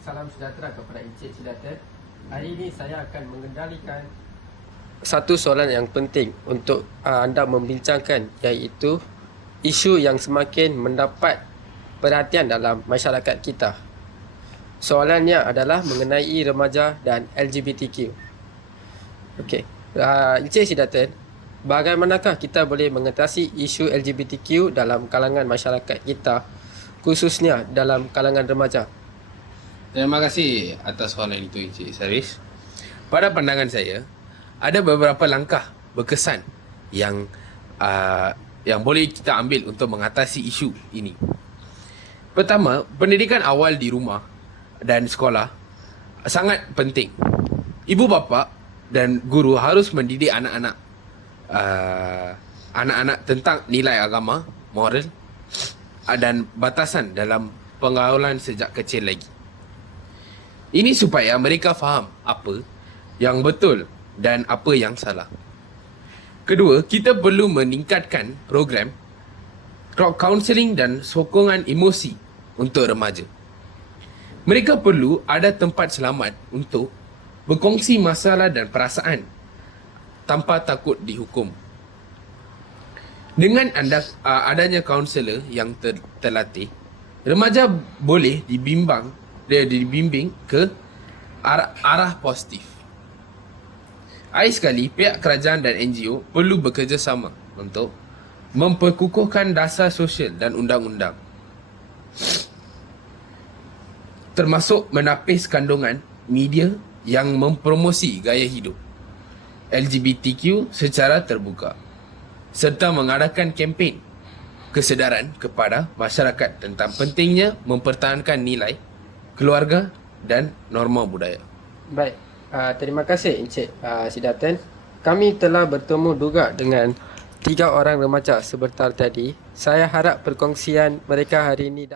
salam sejahtera kepada Encik Siddharthan. Hari ini saya akan mengendalikan satu soalan yang penting untuk anda membincangkan, iaitu isu yang semakin mendapat perhatian dalam masyarakat kita. Soalannya adalah mengenai remaja dan LGBTQ. Okey, Encik Siddharthan, bagaimanakah kita boleh mengatasi isu LGBTQ dalam kalangan masyarakat kita, khususnya dalam kalangan remaja? Terima kasih atas soalan itu, Encik Saris. Pada pandangan saya, ada beberapa langkah berkesan yang boleh kita ambil untuk mengatasi isu ini. Pertama, pendidikan awal di rumah dan sekolah sangat penting. Ibu bapa dan guru harus mendidik anak-anak tentang nilai agama, moral dan batasan dalam pergaulan sejak kecil lagi. Ini supaya mereka faham apa yang betul dan apa yang salah. Kedua, kita perlu meningkatkan program counselling dan sokongan emosi untuk remaja. Mereka perlu ada tempat selamat untuk berkongsi masalah dan perasaan tanpa takut dihukum. Dengan adanya kaunselor yang terlatih, remaja boleh dibimbing ke arah positif. Akhir sekali, pihak kerajaan dan NGO perlu bekerjasama untuk memperkukuhkan dasar sosial dan undang-undang, termasuk menapis kandungan media yang mempromosi gaya hidup LGBTQ secara terbuka, serta mengadakan kempen kesedaran kepada masyarakat tentang pentingnya mempertahankan nilai keluarga dan norma budaya. Baik, terima kasih Encik Siddharthan. Kami telah bertemu juga dengan 3 orang remaja sebentar tadi. Saya harap perkongsian mereka hari ini